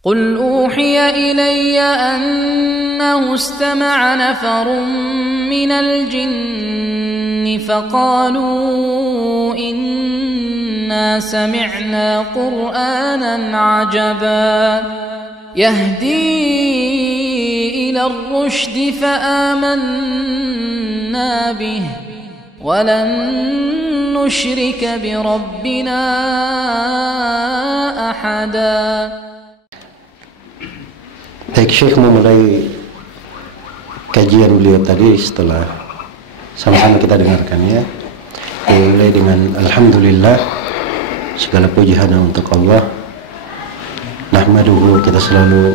قل أوحي إلي أنه استمع نفر من الجن فقالوا إنا سمعنا قرآنا عجبا يهدي إلى الرشد فآمنا به ولن نشرك بربنا أحدا. Baik, Syekh memulai kajian beliau tadi setelah sama-sama kita dengarkannya. Mulai dengan Alhamdulillah, segala puji hanya untuk Allah. Nahmaduhu, kita selalu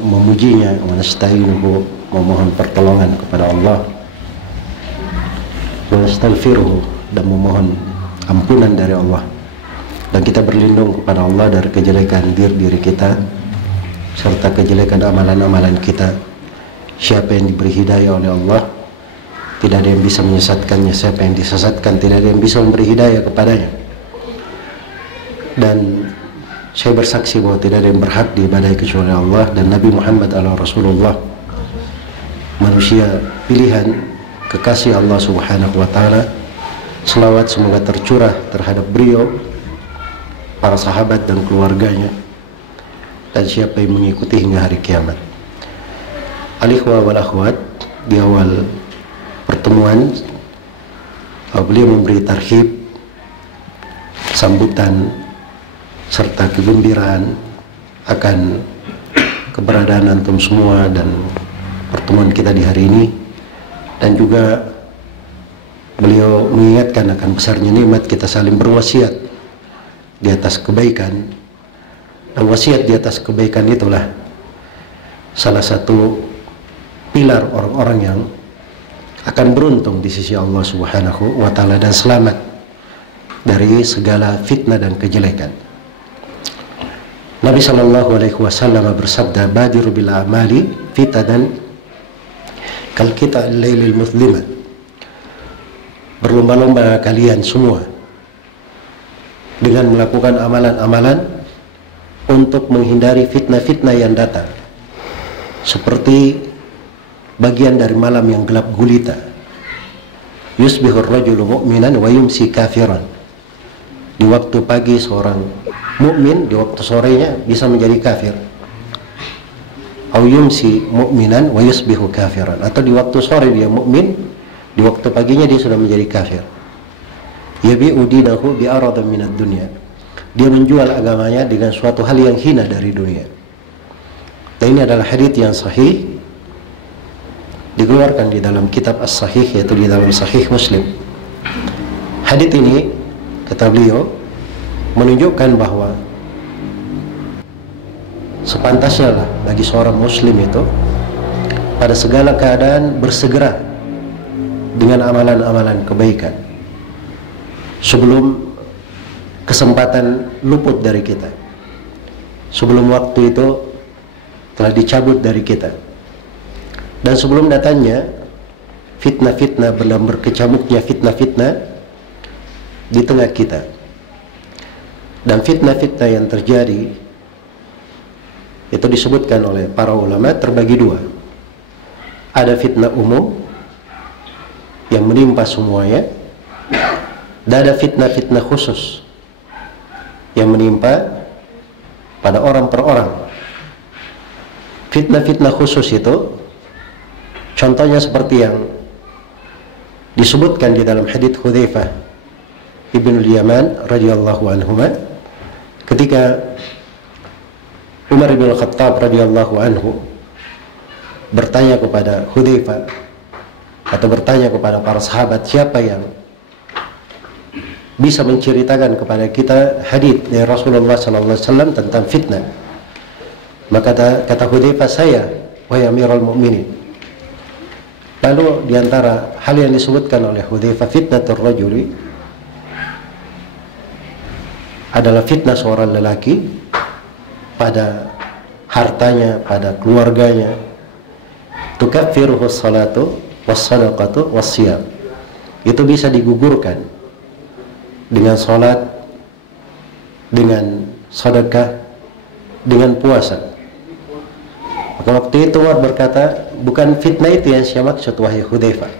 memujinya, wa nasta'inuhu, memohon pertolongan kepada Allah. Wa nastaghfiruhu, dan memohon ampunan dari Allah. Dan kita berlindung kepada Allah dari kejelekan diri kita serta kejelekan amalan-amalan kita. Siapa yang diberi hidayah oleh Allah, tidak ada yang bisa menyesatkannya. Siapa yang disesatkan, tidak ada yang bisa memberi hidayah kepadanya. Dan saya bersaksi bahwa tidak ada yang berhak diibadahi kecuali Allah, dan Nabi Muhammad adalah Rasulullah, manusia pilihan, kekasih Allah Subhanahu wa ta'ala. Selawat semoga tercurah terhadap beliau, para sahabat dan keluarganya, dan siapa yang mengikuti hingga hari kiamat. Al-ikhwah wal akhwat, di awal pertemuan beliau memberi tarhib, sambutan serta kegembiraan akan keberadaan antum semua dan pertemuan kita di hari ini. Dan juga beliau mengingatkan akan besarnya nikmat kita saling berwasiat di atas kebaikan. Dan wasiat di atas kebaikan itulah salah satu pilar orang-orang yang akan beruntung di sisi Allah Subhanahu wa ta'ala dan selamat dari segala fitnah dan kejelekan. Nabi sallallahu alaihi wasallam bersabda, "Badiru bil a'mali fitanan kal qita'il lailil muzlimat." Berlomba-lomba kalian semua dengan melakukan amalan-amalan untuk menghindari fitnah-fitnah yang datang, seperti bagian dari malam yang gelap gulita. Yusbihur rajulu mu'minan wa yumsi kafiran. Di waktu pagi seorang mukmin, di waktu sorenya bisa menjadi kafir. Au yumsi mu'minan wa yusbihu kafiran. Atau di waktu sore dia mukmin, di waktu paginya dia sudah menjadi kafir. Yabi'u dinahu bi'aradan minad dunya. Dia menjual agamanya dengan suatu hal yang hina dari dunia. Dan ini adalah hadits yang sahih, dikeluarkan di dalam kitab As-Sahih, yaitu di dalam Sahih Muslim. Hadits ini, kata beliau, menunjukkan bahwa sepantasnya lah bagi seorang muslim itu pada segala keadaan bersegera dengan amalan-amalan kebaikan sebelum kesempatan luput dari kita, sebelum waktu itu telah dicabut dari kita, dan sebelum datangnya fitnah-fitnah, belum berkecamuknya fitnah-fitnah di tengah kita. Dan fitnah-fitnah yang terjadi itu disebutkan oleh para ulama terbagi dua. Ada fitnah umum yang menimpa semuanya, dan ada fitnah-fitnah khusus yang menimpa pada orang per orang. Fitnah-fitnah khusus itu contohnya seperti yang disebutkan di dalam hadits Hudzaifah ibn al-Yaman radhiyallahu anhuma, ketika Umar bin Khattab radhiyallahu anhu bertanya kepada Hudzaifah atau bertanya kepada para sahabat, siapa yang bisa menceritakan kepada kita hadits dari Rasulullah SAW tentang fitnah. Maka kata Hudzaifah, saya, wahai Amirul Mukminin. Lalu diantara hal yang disebutkan oleh Hudzaifah, fitnatur rajuli, adalah fitnah seorang lelaki pada hartanya, pada keluarganya. Tukaffiruhu salatu was-sadaqatu was-siyam. Itu bisa digugurkan dengan salat, dengan sedekah, dengan puasa. Maka waktu itu Umar berkata, bukan fitnah itu yang saya maksud wahai Hudzaifah,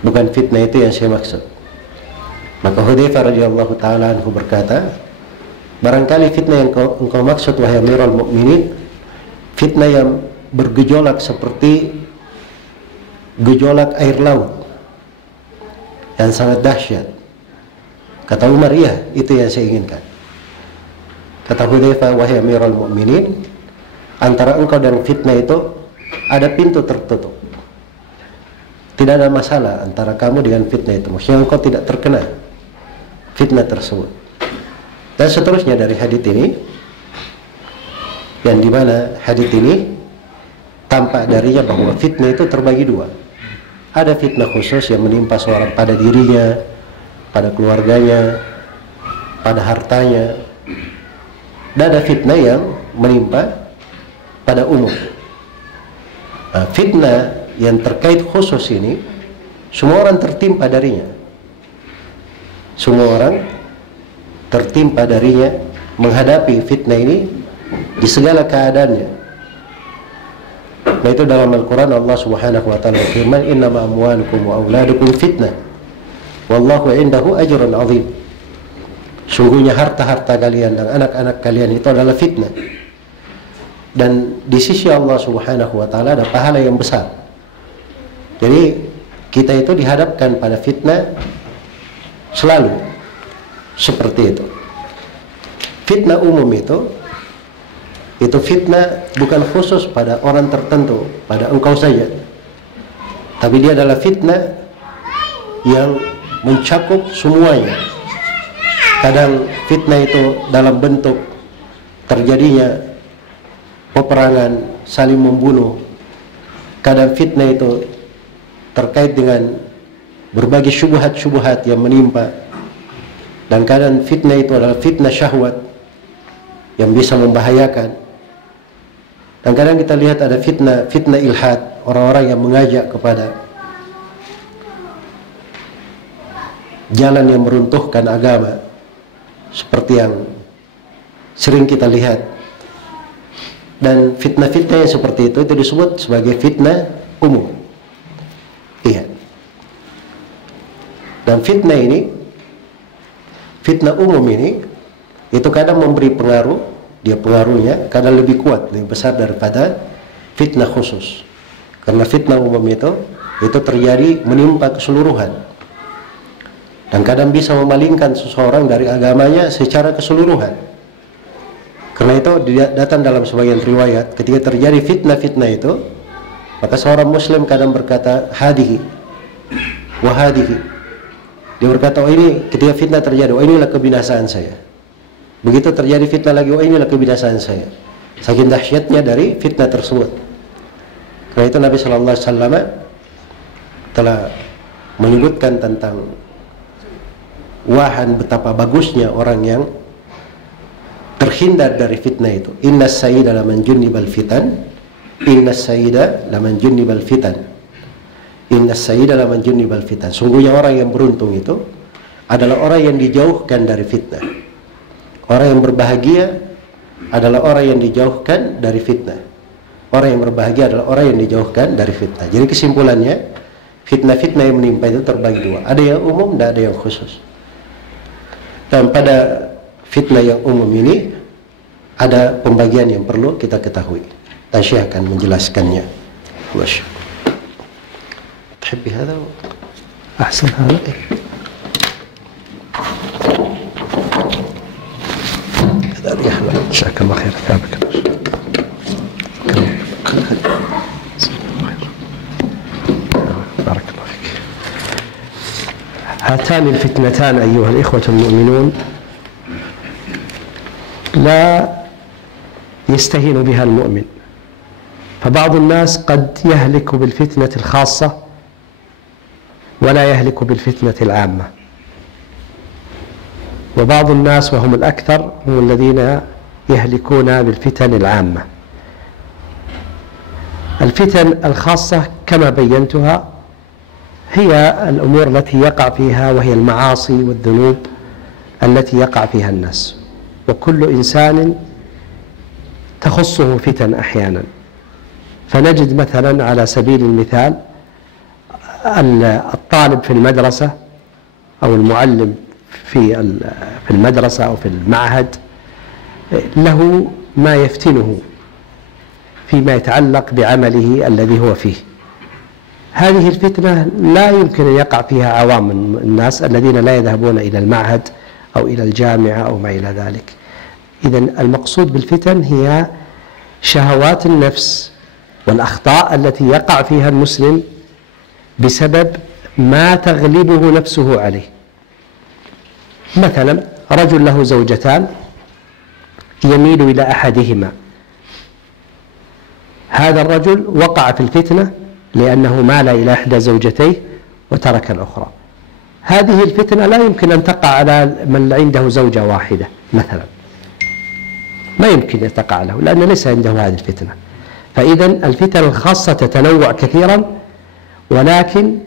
bukan fitnah itu yang saya maksud. Maka Hudzaifah radhiyallahu taala anhu berkata, barangkali fitnah yang engkau maksud wahai Amirul Mukminin, fitnah yang bergejolak seperti gejolak air laut yang sangat dahsyat. Kata Umar, iya, itu yang saya inginkan. Kata Hudzaifah, wahai Amirul Mukminin, antara engkau dan fitnah itu ada pintu tertutup. Tidak ada masalah antara kamu dengan fitnah itu. Maksudnya engkau tidak terkena fitnah tersebut. Dan seterusnya dari hadits ini, yang dimana hadits ini tampak darinya bahwa fitnah itu terbagi dua. Ada fitnah khusus yang menimpa seorang pada dirinya, pada keluarganya, pada hartanya. Dan ada fitnah yang menimpa pada umum. Nah, fitnah yang terkait khusus ini, semua orang tertimpa darinya. Semua orang tertimpa darinya menghadapi fitnah ini di segala keadaannya. Nah, itu dalam Al-Quran Allah Subhanahu wa ta'ala firman, innama amwalukum wa auladukum fitnah wallahu indahu ajrun azim. Sungguhnya harta-harta kalian dan anak-anak kalian itu adalah fitnah, dan di sisi Allah Subhanahu wa ta'ala ada pahala yang besar. Jadi kita itu dihadapkan pada fitnah selalu seperti itu. Fitnah umum itu fitnah bukan khusus pada orang tertentu, pada engkau saja, tapi dia adalah fitnah yang mencakup semuanya. Kadang fitnah itu dalam bentuk terjadinya peperangan, saling membunuh. Kadang fitnah itu terkait dengan berbagai syubhat-syubhat yang menimpa. Dan kadang fitnah itu adalah fitnah syahwat yang bisa membahayakan. Dan kadang kita lihat ada fitnah ilhad, orang-orang yang mengajak kepada jalan yang meruntuhkan agama, seperti yang sering kita lihat. Dan fitnah-fitnah yang seperti itu disebut sebagai fitnah umum. Iya. Dan fitnah ini, fitnah umum ini, itu kadang memberi pengaruh, dia pengaruhnya kadang lebih kuat, lebih besar daripada fitnah khusus. Karena fitnah umum itu terjadi menimpa keseluruhan, dan kadang bisa memalingkan seseorang dari agamanya secara keseluruhan. Karena itu datang dalam sebagian riwayat, ketika terjadi fitnah-fitnah itu, maka seorang muslim kadang berkata hadihi wa hadihi. Dia berkata, oh ini ketika fitnah terjadi, oh inilah kebinasaan saya. Begitu terjadi fitnah lagi, oh inilah kebinasaan saya. Saking dahsyatnya dari fitnah tersebut. Karena itu Nabi sallallahu alaihi wasallam telah menyebutkan tentang wahan betapa bagusnya orang yang terhindar dari fitnah itu. Innas sayyida laman junnibal fitan, innas sayyida laman junnibal fitan, innas sayyida laman junnibal fitan. Sungguhnya orang yang beruntung itu adalah orang yang dijauhkan dari fitnah. Orang yang berbahagia adalah orang yang dijauhkan dari fitnah. Orang yang berbahagia adalah orang yang dijauhkan dari fitnah. Jadi kesimpulannya, fitnah-fitnah yang menimpa itu terbagi dua. Ada yang umum dan ada yang khusus. Dan pada fitnah yang umum ini ada pembagian yang perlu kita ketahui. Dan Syekh akan menjelaskannya. Masya. Tuhibbi hadha? Ahsan hadha. جزاك الله خير. ثابك بارك الله فيك. هاتان الفتنتان أيها الإخوة المؤمنون لا يستهين بها المؤمن، فبعض الناس قد يهلك بالفتنة الخاصة ولا يهلك بالفتنة العامة، وبعض الناس وهم الأكثر هم الذين يهلكون بالفتن العامة. الفتن الخاصة كما بينتها هي الأمور التي يقع فيها، وهي المعاصي والذنوب التي يقع فيها الناس، وكل إنسان تخصه فتن أحيانا. فنجد مثلا على سبيل المثال الطالب في المدرسة أو المعلم في المدرسة أو في المعهد له ما يفتنه فيما يتعلق بعمله الذي هو فيه. هذه الفتنة لا يمكن أن يقع فيها عوام الناس الذين لا يذهبون إلى المعهد أو إلى الجامعة أو ما إلى ذلك. إذن المقصود بالفتن هي شهوات النفس والأخطاء التي يقع فيها المسلم بسبب ما تغلبه نفسه عليه. مثلا رجل له زوجتان يميل إلى أحدهما، هذا الرجل وقع في الفتنة لأنه مال إلى إحدى زوجتيه وترك الأخرى. هذه الفتنة لا يمكن أن تقع على من عنده زوجة واحدة مثلا، ما يمكن أن تقع له لأن ليس عنده هذه الفتنة. فإذا الفتن الخاصة تتنوع كثيرا، ولكن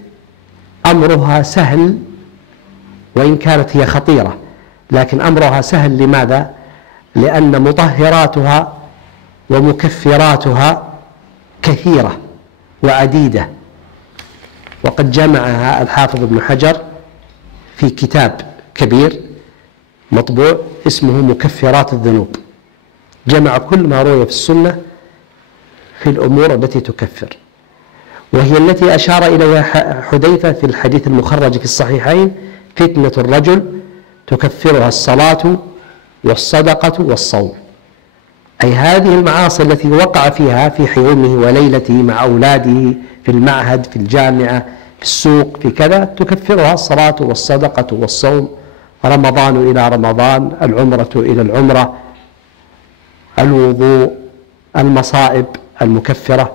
أمرها سهل وإن كانت هي خطيرة، لكن أمرها سهل. لماذا؟ لأن مطهراتها ومكفراتها كثيرة وعديدة، وقد جمعها الحافظ ابن حجر في كتاب كبير مطبوع اسمه مكفرات الذنوب، جمع كل ما روي في السنة في الأمور التي تكفر، وهي التي أشار إليها حذيفة في الحديث المخرج في الصحيحين: فتنة الرجل تكفرها الصلاة والصدقة والصوم. أي هذه المعاصي التي وقع فيها في يومه وليلته مع أولاده، في المعهد، في الجامعة، في السوق، في كذا، تكفرها الصلاة والصدقة والصوم، رمضان إلى رمضان، العمرة إلى العمرة، الوضوء، المصائب المكفرة،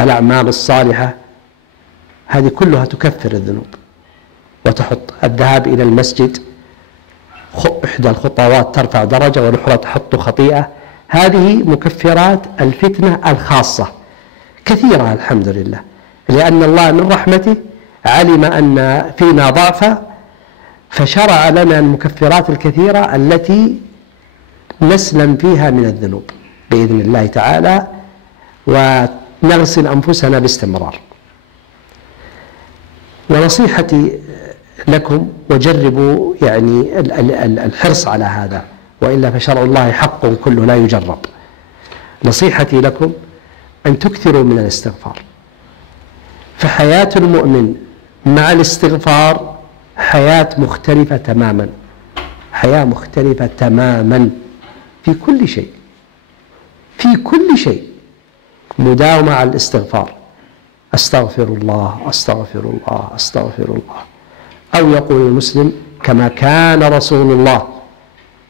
الأعمال الصالحة، هذه كلها تكفر الذنوب وتحط. الذهاب إلى المسجد، إحدى الخطوات ترفع درجة والأخرى تحط خطيئة. هذه مكفرات الفتنة الخاصة كثيرة الحمد لله، لأن الله من رحمته علم أن فينا ضعفا فشرع لنا المكفرات الكثيرة التي نسلم فيها من الذنوب بإذن الله تعالى ونغسل أنفسنا باستمرار. ونصيحتي لكم، وجربوا يعني الحرص على هذا، وإلا فشرع الله حق كله لا يجرب. نصيحتي لكم أن تكثروا من الاستغفار، فحياة المؤمن مع الاستغفار حياة مختلفة تماما، حياة مختلفة تماما في كل شيء، في كل شيء. مداومة على الاستغفار، أستغفر الله أستغفر الله أستغفر الله. أو يقول المسلم كما كان رسول الله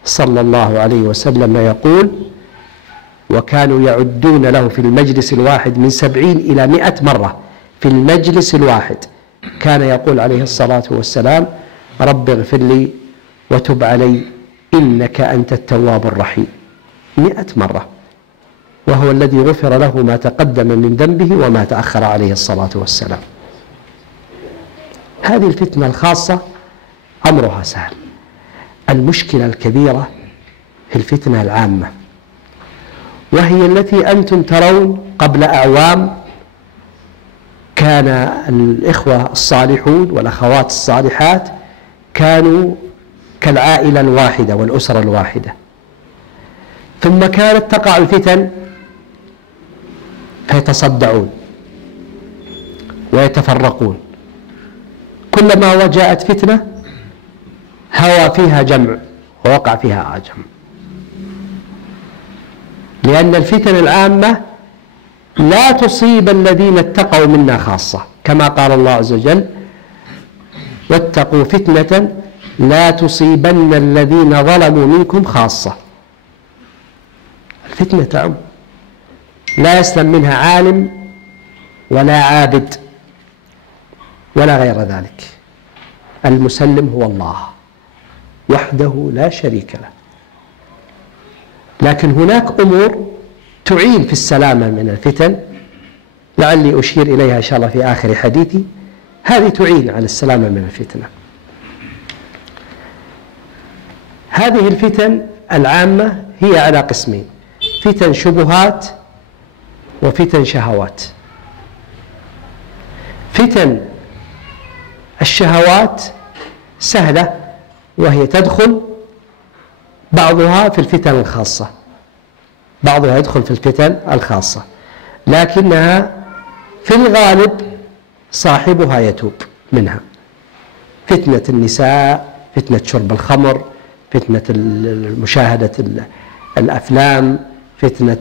صلى الله عليه وسلم يقول: وكانوا يعدون له في المجلس الواحد من 70 إلى 100 مرة، في المجلس الواحد كان يقول عليه الصلاة والسلام: رب اغفر لي وتب علي إنك أنت التواب الرحيم، 100 مرة، وهو الذي غفر له ما تقدم من ذنبه وما تأخر عليه الصلاة والسلام. هذه الفتنة الخاصة أمرها سهل. المشكلة الكبيرة في الفتنة العامة، وهي التي أنتم ترون قبل أعوام كان الإخوة الصالحون والأخوات الصالحات كانوا كالعائلة الواحدة والأسرة الواحدة، ثم كانت تقع الفتن فيتصدعون ويتفرقون. كلما وجاءت فتنة هوى فيها جمع ووقع فيها جمع، لأن الفتن العامة لا تصيب الذين اتقوا منا خاصة، كما قال الله عز وجل: واتقوا فتنة لا تصيبن الذين ظلموا منكم خاصة. الفتنة تعم، لا يسلم منها عالم ولا عابد ولا غير ذلك. المسلم هو الله وحده لا شريك له. لكن هناك أمور تعين في السلامة من الفتن، لعلي أشير إليها إن شاء الله في آخر حديثي. هذه تعين على السلامة من الفتنة. هذه الفتن العامة هي على قسمين: فتن شبهات وفتن شهوات. فتن الشهوات سهلة، وهي تدخل بعضها في الفتن الخاصة، بعضها يدخل في الفتن الخاصة، لكنها في الغالب صاحبها يتوب منها. فتنة النساء، فتنة شرب الخمر، فتنة مشاهدة الأفلام، فتنة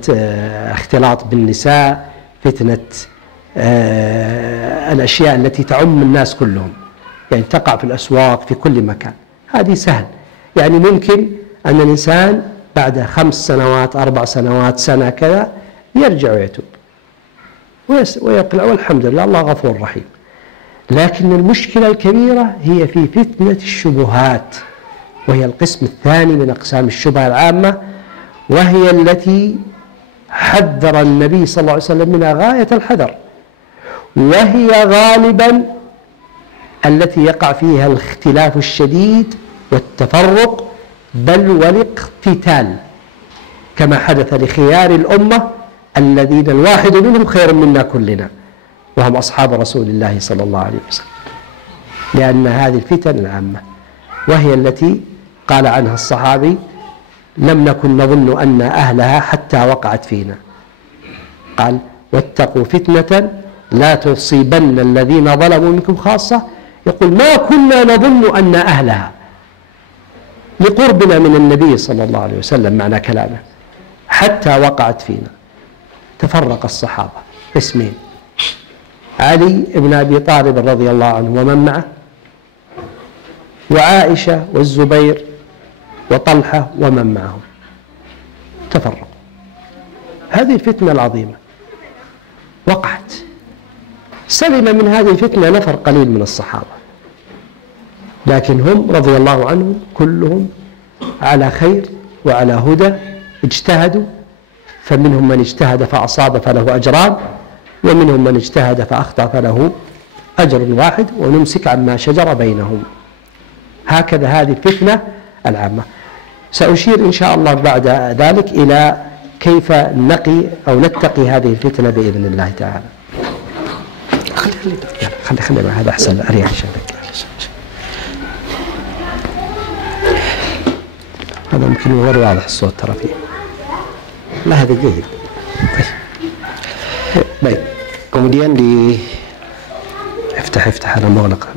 اختلاط بالنساء، فتنة الأشياء التي تعم الناس كلهم، يعني تقع في الأسواق في كل مكان. هذه سهل، يعني ممكن أن الإنسان بعد 5 سنوات 4 سنوات سنة كذا يرجع ويتوب ويقلع، والحمد لله الله غفور رحيم. لكن المشكلة الكبيرة هي في فتنة الشبهات، وهي القسم الثاني من أقسام الشبهة العامة، وهي التي حذر النبي صلى الله عليه وسلم منها غاية الحذر، وهي غالبا التي يقع فيها الاختلاف الشديد والتفرق بل والاقتتال، كما حدث لخيار الأمة الذين الواحد منهم خير منا كلنا، وهم أصحاب رسول الله صلى الله عليه وسلم. لأن هذه الفتن العامة، وهي التي قال عنها الصحابي: لم نكن نظن أن أهلها حتى وقعت فينا. قال: واتقوا فتنة لا تصيبن الذين ظلموا منكم خاصة. يقول: ما كنا نظن أن أهلها، لقربنا من النبي صلى الله عليه وسلم معنى كلامه، حتى وقعت فينا. تفرق الصحابة قسمين: علي بن أبي طالب رضي الله عنه ومن معه، وعائشة والزبير وطلحة ومن معهم، تفرقوا. هذه الفتنة العظيمة وقعت، سلم من هذه الفتنة نفر قليل من الصحابة، لكن هم رضي الله عنهم كلهم على خير وعلى هدى، اجتهدوا، فمنهم من اجتهد فأصاب فله أجران، ومنهم من اجتهد فأخطأ فله أجر واحد، ونمسك عما شجر بينهم. هكذا هذه الفتنة العامة. سأشير إن شاء الله بعد ذلك إلى كيف نقي أو نتقي هذه الفتنة بإذن الله تعالى. خلي هذا أحسن، أريح شبك. هذا ممكن غير واضح الصوت ترى فيه. لا هذا جيد. Baik, kemudian افتح هذا مغلق.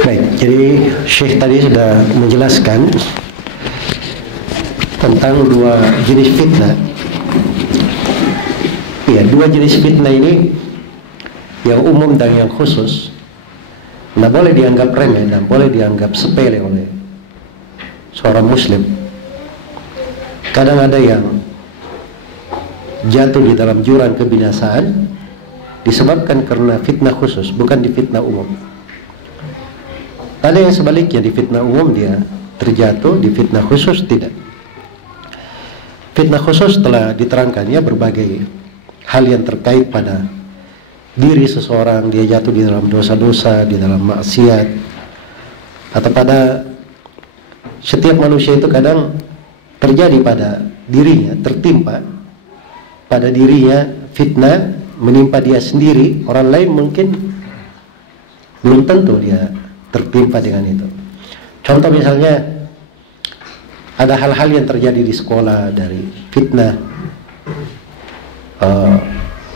Baik, jadi Syekh tadi sudah menjelaskan tentang 2 jenis fitnah. Ya, 2 jenis fitnah ini, yang umum dan yang khusus, tidak boleh dianggap remeh dan boleh dianggap sepele oleh seorang muslim. Kadang ada yang jatuh di dalam jurang kebinasaan disebabkan karena fitnah khusus, bukan di fitnah umum. Ada yang sebaliknya, di fitnah umum dia terjatuh, di fitnah khusus tidak. Fitnah khusus telah diterangkannya berbagai hal yang terkait pada diri seseorang, dia jatuh di dalam dosa-dosa, di dalam maksiat, atau pada setiap manusia itu kadang terjadi pada dirinya, tertimpa pada dirinya fitnah, menimpa dia sendiri. Orang lain mungkin belum tentu dia tertimpa dengan itu. Contoh misalnya, ada hal-hal yang terjadi di sekolah dari fitnah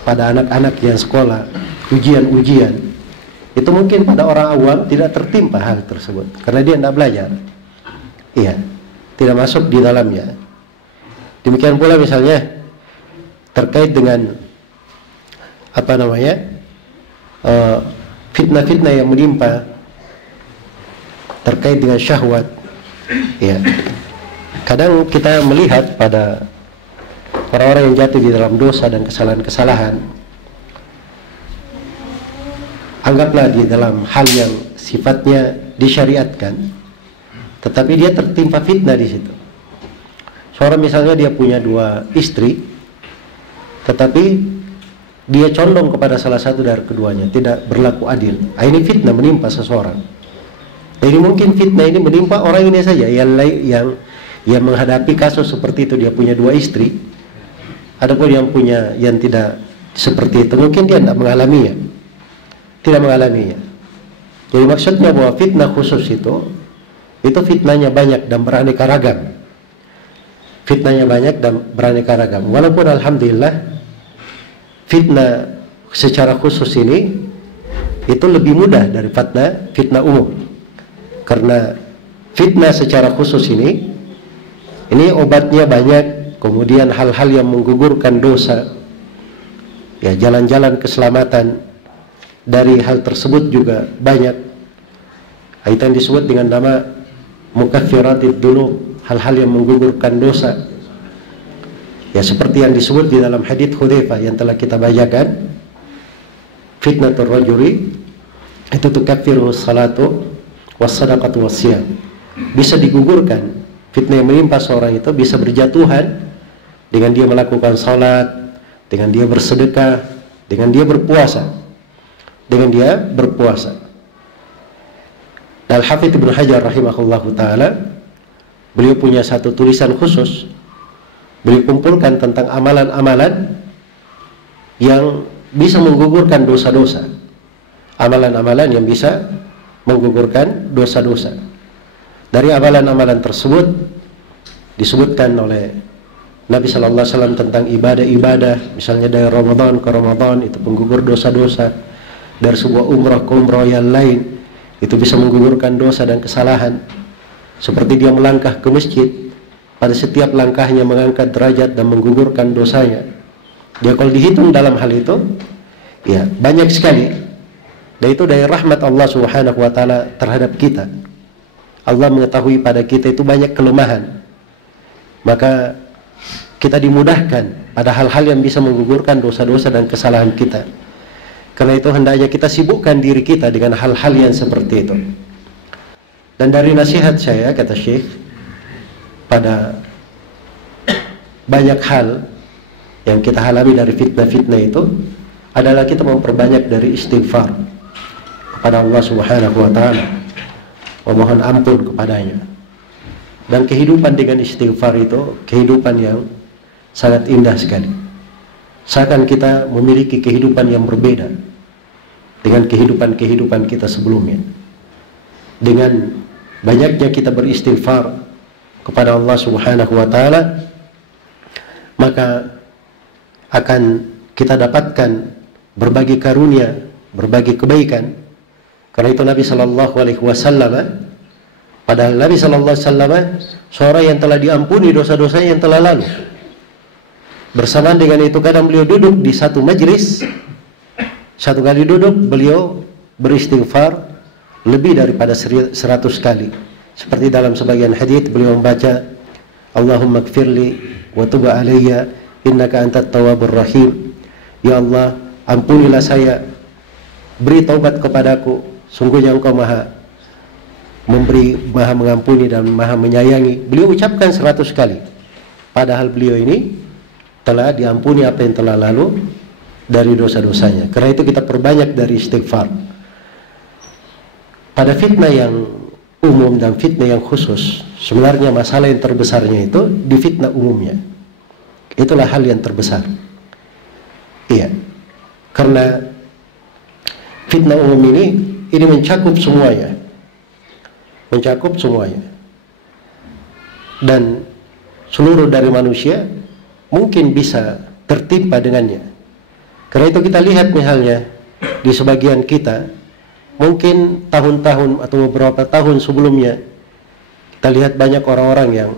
pada anak-anak yang sekolah, ujian-ujian, itu mungkin pada orang awam tidak tertimpa hal tersebut karena dia tidak belajar, iya, tidak masuk di dalamnya. Demikian pula misalnya terkait dengan fitnah-fitnah yang menimpa terkait dengan syahwat, ya. Kadang kita melihat pada orang-orang yang jatuh di dalam dosa dan kesalahan-kesalahan, anggaplah di dalam hal yang sifatnya disyariatkan, tetapi dia tertimpa fitnah di situ. Seorang misalnya dia punya 2 istri, tetapi dia condong kepada salah satu dari keduanya, tidak berlaku adil. Ini fitnah menimpa seseorang. Jadi mungkin fitnah ini menimpa orang ini saja yang menghadapi kasus seperti itu. Dia punya 2 istri. Adapun yang tidak seperti itu, mungkin dia tidak mengalaminya. Jadi maksudnya bahwa fitnah khusus itu fitnahnya banyak dan beraneka ragam. Walaupun alhamdulillah fitnah secara khusus ini itu lebih mudah dari fitnah umum. Karena fitnah secara khusus ini obatnya banyak, kemudian hal-hal yang menggugurkan dosa, ya jalan-jalan keselamatan dari hal tersebut juga banyak. Itu yang disebut dengan nama mukaffiratid dzunub, hal-hal yang menggugurkan dosa. Ya seperti yang disebut di dalam hadits Hudzaifah yang telah kita bacakan, fitnatur rajuli itu tukaffiru salatu was-sadaqatu was-siyam. Bisa digugurkan, fitnah yang menimpa seorang itu bisa berjatuhan dengan dia melakukan salat, dengan dia bersedekah, dengan dia berpuasa. Al-Hafidz Ibnu Hajar rahimahullahu taala, beliau punya satu tulisan khusus. Beliau kumpulkan tentang amalan-amalan yang bisa menggugurkan dosa-dosa. Amalan-amalan yang bisa menggugurkan dosa-dosa. Dari amalan-amalan tersebut disebutkan oleh Nabi sallallahu alaihi wasallam tentang ibadah-ibadah, misalnya dari Ramadan ke Ramadan itu penggugur dosa-dosa. Dari sebuah umrah ke umrah yang lain itu bisa menggugurkan dosa dan kesalahan. Seperti dia melangkah ke masjid, pada setiap langkahnya mengangkat derajat dan menggugurkan dosanya. Dia kalau dihitung dalam hal itu, ya banyak sekali. Dan itu dari rahmat Allah Subhanahu wa taala terhadap kita. Allah mengetahui pada kita itu banyak kelemahan. Maka kita dimudahkan pada hal-hal yang bisa menggugurkan dosa-dosa dan kesalahan kita. Karena itu hendaknya kita sibukkan diri kita dengan hal-hal yang seperti itu. Dan dari nasihat saya, kata Syekh, pada banyak hal yang kita alami dari fitnah-fitnah itu adalah kita memperbanyak dari istighfar kepada Allah Subhanahu wa taala, memohon ampun kepadanya. Dan kehidupan dengan istighfar itu kehidupan yang sangat indah sekali. Seakan kita memiliki kehidupan yang berbeda dengan kehidupan kita sebelumnya. Dengan banyaknya kita beristighfar kepada Allah Subhanahu wa taala, maka akan kita dapatkan berbagai karunia, berbagai kebaikan. Karena itu Nabi sallallahu alaihi wasallam, padahal Nabi sallallahu alaihi wasallam seorang yang telah diampuni dosa-dosanya yang telah lalu. Bersamaan dengan itu kadang beliau duduk di satu majlis, satu kali duduk beliau beristighfar lebih daripada 100 kali. Seperti dalam sebagian hadits beliau membaca, Allahumma gfirli wa tub alayya innaka antat tawwabur rahim. Ya Allah, ampunilah saya, beri taubat kepadaku, sungguhnya Engkau maha memberi, maha mengampuni dan maha menyayangi. Beliau ucapkan 100 kali. Padahal beliau ini telah diampuni apa yang telah lalu dari dosa-dosanya. Karena itu kita perbanyak dari istighfar. Pada fitnah yang umum dan fitnah yang khusus, sebenarnya masalah yang terbesarnya itu di fitnah umumnya. Itulah hal yang terbesar. Iya. Karena fitnah umum ini mencakup semuanya. Mencakup semuanya. Dan seluruh dari manusia mungkin bisa tertimpa dengannya. Karena itu kita lihat misalnya di sebagian kita, mungkin tahun-tahun atau beberapa tahun sebelumnya, kita lihat banyak orang-orang yang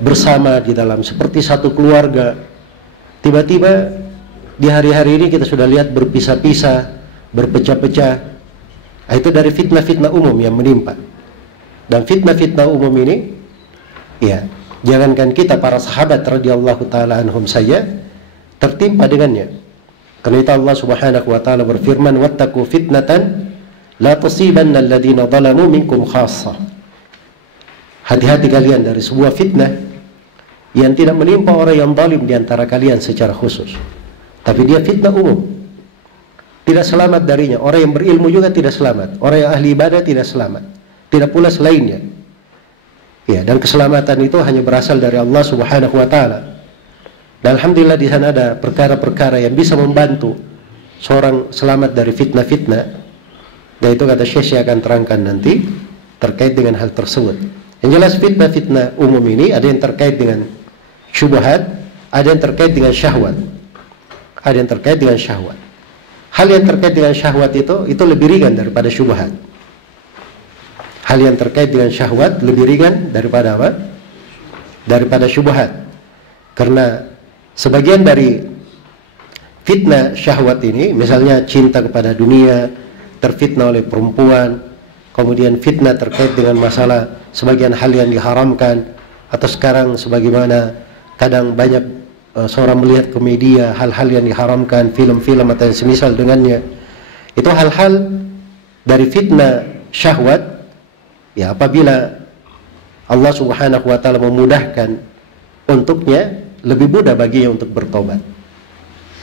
bersama di dalam seperti satu keluarga. Tiba-tiba di hari-hari ini kita sudah lihat berpisah-pisah, berpecah-pecah. Itu dari fitnah-fitnah umum yang menimpa. Dan fitnah-fitnah umum ini, ya, jangankan kita para sahabat radhiyallahu taala anhum saja tertimpa dengannya. Karena itu Allah Subhanahu wa taala berfirman, wattaqu fitnatan la tusibanna alladziina zalamu minkum khassah. hati-hati kalian dari sebuah fitnah yang tidak menimpa orang yang zalim di antara kalian secara khusus, tapi dia fitnah umum. Tidak selamat darinya. Orang yang berilmu juga tidak selamat. Orang yang ahli ibadah tidak selamat. Tidak pula selainnya. Ya, dan keselamatan itu hanya berasal dari Allah Subhanahu wa taala. Dan alhamdulillah di sana ada perkara-perkara yang bisa membantu seorang selamat dari fitnah-fitnah. Dan itu kata Syekh saya akan terangkan nanti terkait dengan hal tersebut. Yang jelas fitnah-fitnah umum ini ada yang terkait dengan syubhat, ada yang terkait dengan syahwat. Ada yang terkait dengan syahwat. Hal yang terkait dengan syahwat itu lebih ringan daripada syubhat. Hal yang terkait dengan syahwat lebih ringan daripada apa? Daripada syubhat. Karena sebagian dari fitnah syahwat ini, misalnya cinta kepada dunia, terfitnah oleh perempuan, kemudian fitnah terkait dengan masalah sebagian hal yang diharamkan, atau sekarang sebagaimana kadang banyak seorang melihat ke media hal-hal yang diharamkan, film-film atau yang semisal dengannya. Itu hal-hal dari fitnah syahwat. Ya, apabila Allah Subhanahu wa taala memudahkan untuknya, lebih mudah baginya untuk bertobat.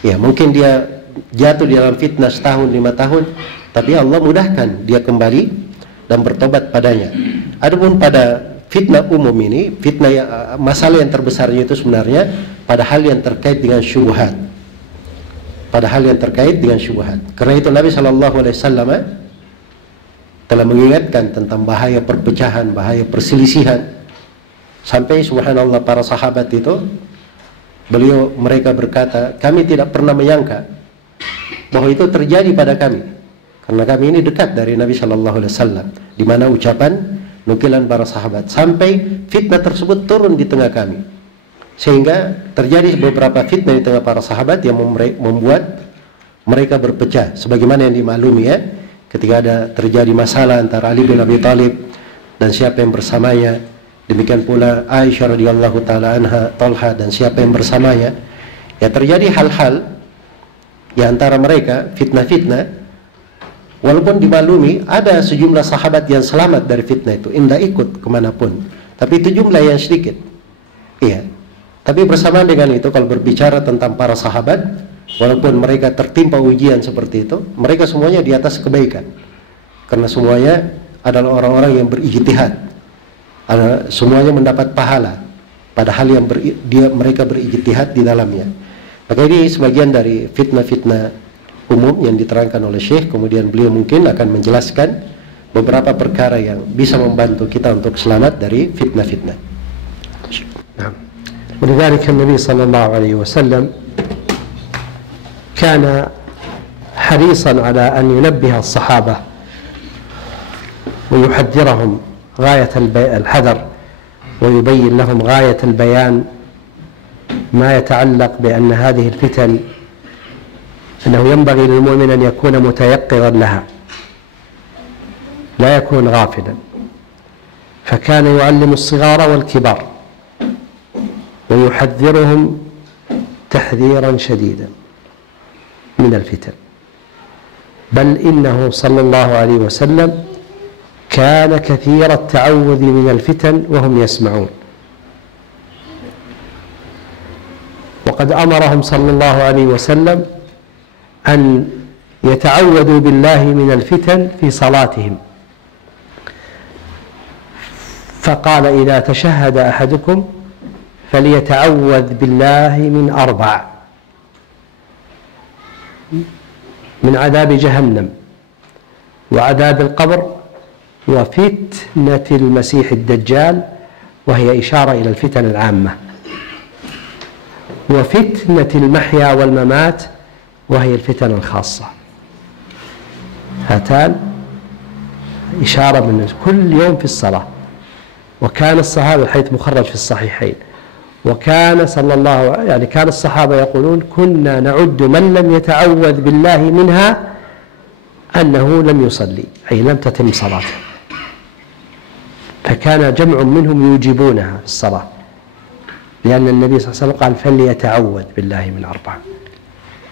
Ya, mungkin dia jatuh di dalam fitnah setahun, 5 tahun, tapi Allah mudahkan dia kembali dan bertobat padanya. Adapun pada fitnah umum ini, fitnah yang, masalah yang terbesarnya itu sebenarnya pada hal yang terkait dengan syubhat. Pada hal yang terkait dengan syubhat. Karena itu Nabi SAW telah mengingatkan tentang bahaya perpecahan, bahaya perselisihan. Sampai subhanallah para sahabat itu, mereka berkata, kami tidak pernah menyangka bahwa itu terjadi pada kami. Karena kami ini dekat dari Nabi SAW, di mana ucapan nukilan para sahabat, sampai fitnah tersebut turun di tengah kami, sehingga terjadi beberapa fitnah di tengah para sahabat yang membuat mereka berpecah. Sebagaimana yang dimaklumi ya, ketika ada terjadi masalah antara Ali bin Abi Thalib dan siapa yang bersamanya, demikian pula Aisyah radhiyallahu taala anha, Talha dan siapa yang bersamanya, ya terjadi hal-hal di antara mereka, fitnah-fitnah. Walaupun dimaklumi ada sejumlah sahabat yang selamat dari fitnah itu, tidak ikut kemanapun, tapi itu jumlah yang sedikit. Iya. Tapi bersamaan dengan itu, kalau berbicara tentang para sahabat, walaupun mereka tertimpa ujian seperti itu, mereka semuanya di atas kebaikan, karena semuanya adalah orang-orang yang berijtihad. Semuanya mendapat pahala pada hal yang mereka berijtihad di dalamnya. Maka ini sebagian dari fitnah-fitnah umum yang diterangkan oleh Syekh. Kemudian beliau mungkin akan menjelaskan beberapa perkara yang bisa membantu kita untuk selamat dari fitnah-fitnah. ولذلك النبي صلى الله عليه وسلم كان حريصا على أن ينبه الصحابة ويحذرهم غاية الحذر ويبين لهم غاية البيان ما يتعلق بأن هذه الفتن أنه ينبغي للمؤمن أن يكون متيقظا لها، لا يكون غافلا. فكان يعلم الصغار والكبار ويحذرهم تحذيرا شديدا من الفتن، بل إنه صلى الله عليه وسلم كان كثير التعوذ من الفتن وهم يسمعون. وقد أمرهم صلى الله عليه وسلم أن يتعوذوا بالله من الفتن في صلاتهم، فقال إذا تشهد أحدكم فليتعوذ بالله من 4: من عذاب جهنم وعذاب القبر وفتنة المسيح الدجال، وهي إشارة إلى الفتن العامة، وفتنة المحيا والممات، وهي الفتن الخاصة. هاتان إشارة من كل يوم في الصلاة. وكان الصحابة، الحديث مخرج في الصحيحين، وكان صلى الله يعني كان الصحابة يقولون كنا نعد من لم يتعوذ بالله منها أنه لم يصلي، أي لم تتم صلاته. فكان جمع منهم يوجبونها في الصلاة، لأن النبي صلى الله عليه وسلم قال فليتعوذ بالله من 4.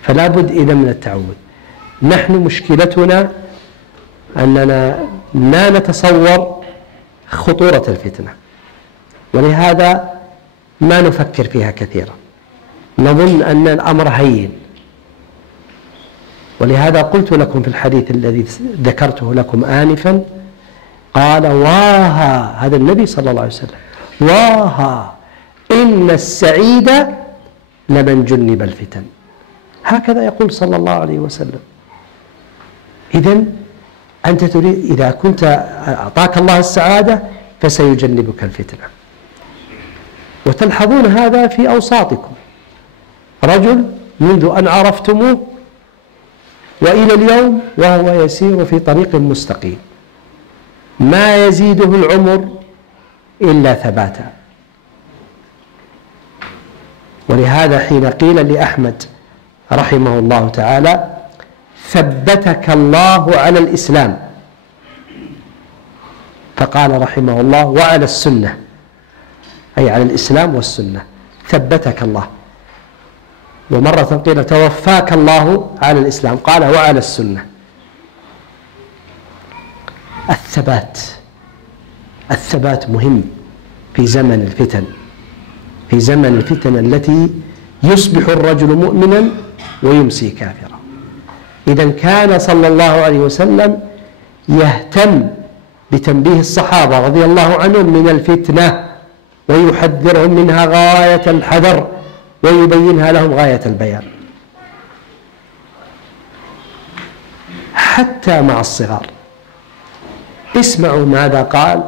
فلا بد إذا من التعوذ. نحن مشكلتنا أننا لا نتصور خطورة الفتنة، ولهذا ما نفكر فيها كثيرا، نظن أن الأمر هين. ولهذا قلت لكم في الحديث الذي ذكرته لكم آنفا، قال واها، هذا النبي صلى الله عليه وسلم، واها إن السعيد لمن جنب الفتن. هكذا يقول صلى الله عليه وسلم. إذن أنت تريد، إذا كنت أعطاك الله السعادة فسيجنبك الفتنة. وتلحظون هذا في أوساطكم، رجل منذ أن عرفتموه وإلى اليوم وهو يسير في طريق مستقيم، ما يزيده العمر إلا ثباتا. ولهذا حين قيل لأحمد رحمه الله تعالى ثبتك الله على الإسلام، فقال رحمه الله وعلى السنة، أي على الإسلام والسنة، ثبتك الله. ومرة قيل توفاك الله على الإسلام، قال وعلى السنة. الثبات مهم في زمن الفتن، في زمن الفتن التي يصبح الرجل مؤمنا ويمسي كافرا. إذن كان صلى الله عليه وسلم يهتم بتنبيه الصحابة رضي الله عنهم من الفتنة، ويحذرهم منها غاية الحذر، ويبينها لهم غاية البيان، حتى مع الصغار. اسمعوا ماذا قال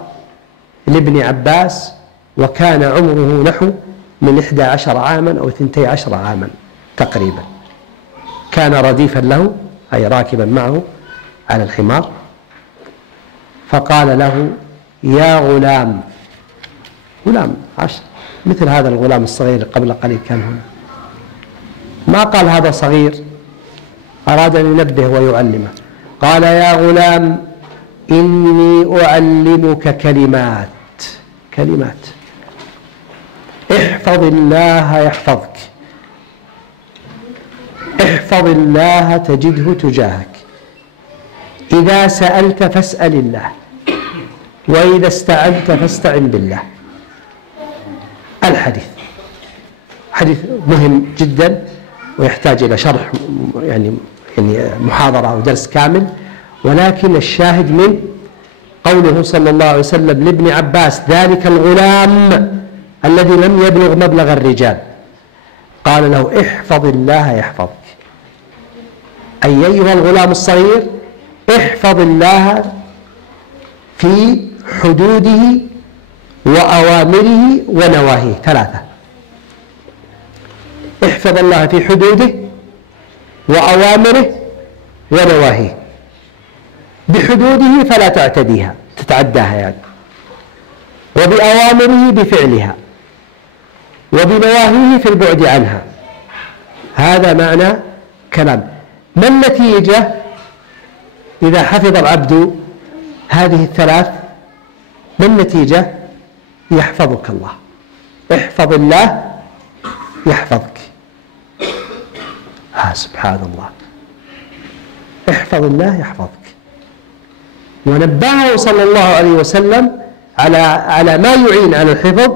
لابن عباس وكان عمره نحو من 11 عاما أو 12 عاما تقريبا، كان رديفا له أي راكبا معه على الحمار، فقال له يا غلام، غلام 10 مثل هذا الغلام الصغير قبل قليل كان هنا، ما قال هذا صغير، أراد أن ينبه ويعلمه، قال يا غلام إني أعلمك كلمات احفظ الله يحفظك، احفظ الله تجده تجاهك، إذا سألت فاسأل الله، وإذا استعنت فاستعن بالله. الحديث حديث مهم جدا ويحتاج إلى شرح، يعني محاضرة أو درس كامل، ولكن الشاهد من قوله صلى الله عليه وسلم لابن عباس ذلك الغلام الذي لم يبلغ مبلغ الرجال، قال له احفظ الله يحفظك، أي أيها الغلام الصغير احفظ الله في حدوده وأوامره ونواهيه، 3. احفظ الله في حدوده وأوامره ونواهيه. بحدوده فلا تعتديها، تتعداها يعني، وبأوامره بفعلها، وبنواهيه في البعد عنها. هذا معنى كلام. ما النتيجة إذا حفظ العبد هذه ال3؟ ما النتيجة؟ يحفظك الله، احفظ الله يحفظك. سبحان الله، احفظ الله يحفظك. ونبهه صلى الله عليه وسلم على ما يعين على الحفظ،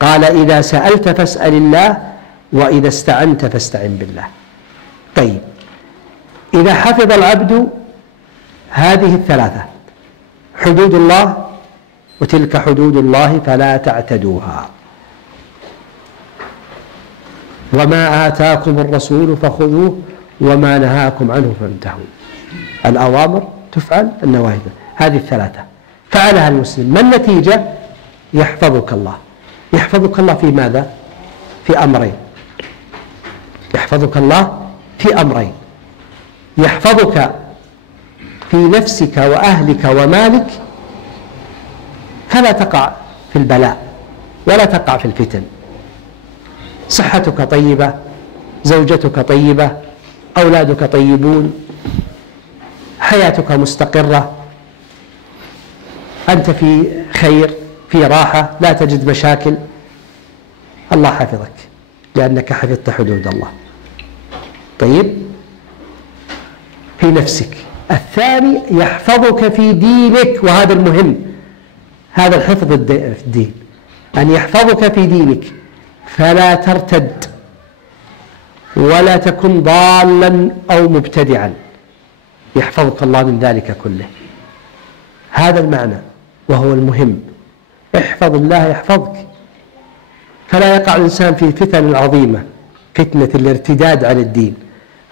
قال إذا سألت فاسأل الله، وإذا استعنت فاستعن بالله. طيب، إذا حفظ العبد هذه ال3 حدود الله، وتلك حدود الله فلا تعتدوها، وما آتاكم الرسول فخذوه وما نهاكم عنه فانتهوا. الأوامر تفعل، النواهي، هذه ال3 فعلها المسلم. ما النتيجة؟ يحفظك الله. يحفظك الله في ماذا؟ في أمرين. يحفظك الله في أمرين: يحفظك في نفسك وأهلك ومالك، فلا تقع في البلاء ولا تقع في الفتن. صحتك طيبة، زوجتك طيبة، أولادك طيبون، حياتك مستقرة، أنت في خير، في راحة، لا تجد مشاكل. الله حفظك لأنك حفظت حدود الله. طيب، في نفسك. الثاني يحفظك في دينك، وهذا المهم، هذا الحفظ في الدين. أن يحفظك في دينك فلا ترتد ولا تكن ضالا أو مبتدعا، يحفظك الله من ذلك كله. هذا المعنى وهو المهم، احفظ الله يحفظك، فلا يقع الإنسان في فتن عظيمة، فتنة الارتداد عن الدين.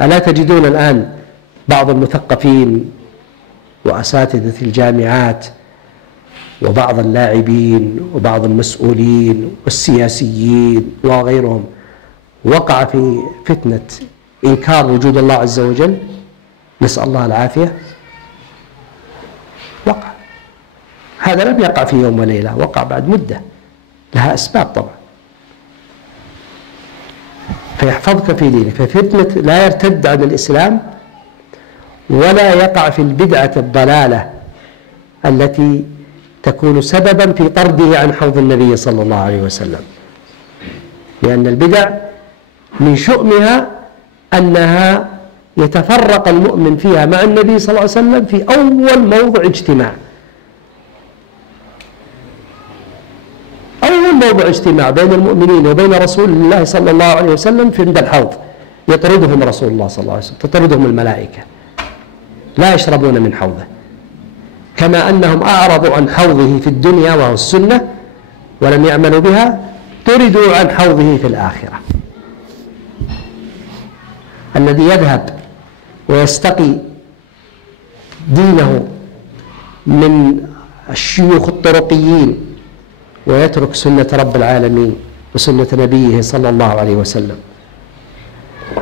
ألا تجدون الآن بعض المثقفين وأساتذة الجامعات وبعض اللاعبين وبعض المسؤولين والسياسيين وغيرهم وقع في فتنة إنكار وجود الله عز وجل؟ نسأل الله العافية. وقع، هذا لم يقع في يوم وليلة، وقع بعد مدة، لها أسباب طبعا. فيحفظك في دينك، ففتنة لا يرتد عن الإسلام ولا يقع في البدعة الضلالة التي تكون سببا في طرده عن حوض النبي صلى الله عليه وسلم، لأن البدع من شؤمها أنها يتفرق المؤمن فيها مع النبي صلى الله عليه وسلم في أول موضع اجتماع، أول موضع اجتماع بين المؤمنين وبين رسول الله صلى الله عليه وسلم في عند الحوض، يطردهم رسول الله صلى الله عليه وسلم، تطردهم الملائكة، لا يشربون من حوضه، كما أنهم أعرضوا عن حوضه في الدنيا وهو السنة ولم يعملوا بها، طردوا عن حوضه في الآخرة. الذي يذهب ويستقي دينه من الشيوخ الطرقيين ويترك سنة رب العالمين وسنة نبيه صلى الله عليه وسلم،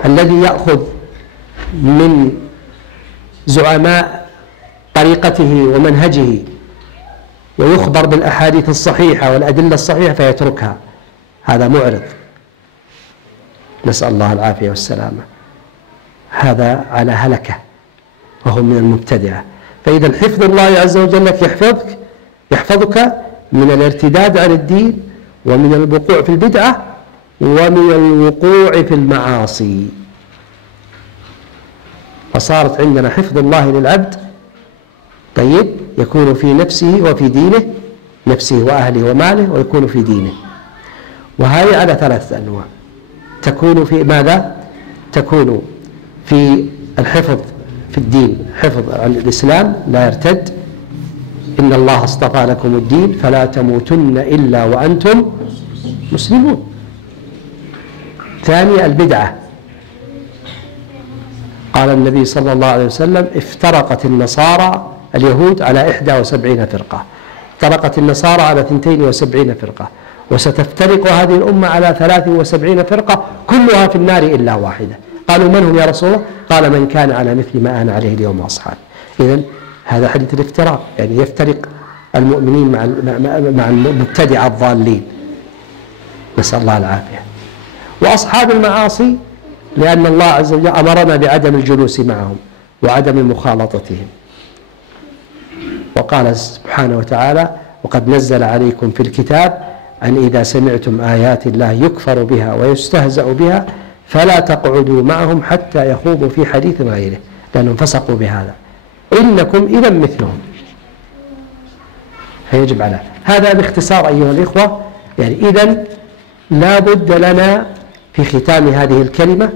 الذي يأخذ من زعماء طريقته ومنهجه ويخبر بالأحاديث الصحيحة والأدلة الصحيحة فيتركها، هذا معرض، نسأل الله العافية والسلامة، هذا على هلكة وهو من المبتدعة. فإذا حفظ الله عز وجل لك يحفظك من الارتداد عن الدين ومن الوقوع في البدعة ومن الوقوع في المعاصي. فصارت عندنا حفظ الله للعبد طيب يكون في نفسه وفي دينه، نفسه وأهله وماله، ويكون في دينه. وهذه على 3 أنواع، تكون في ماذا؟ تكون في الحفظ في الدين، حفظ عن الإسلام لا يرتد، إن الله اصطفى لكم الدين فلا تموتن إلا وأنتم مسلمون. ثانيا البدعة، قال النبي صلى الله عليه وسلم افترقت النصارى اليهود على 71 فرقة، افترقت النصارى على 72 فرقة، وستفترق هذه الأمة على 73 فرقة كلها في النار إلا واحدة. قالوا من هم يا رسول الله؟ قال من كان على مثل ما أنا عليه اليوم وأصحابي. إذن هذا حديث الافتراق، يعني يفترق المؤمنين مع المبتدعة الضالين، نسأل الله العافية. وأصحاب المعاصي لأن الله عز وجل أمرنا بعدم الجلوس معهم وعدم مخالطتهم، وقال سبحانه وتعالى وقد نزل عليكم في الكتاب أن إذا سمعتم آيات الله يكفر بها ويستهزأ بها فلا تقعدوا معهم حتى يخوضوا في حديث غيره، لأنهم فسقوا بهذا، إنكم إذا مثلهم. فيجب على هذا باختصار أيها الإخوة. يعني إذن لا بد لنا في ختام هذه الكلمة،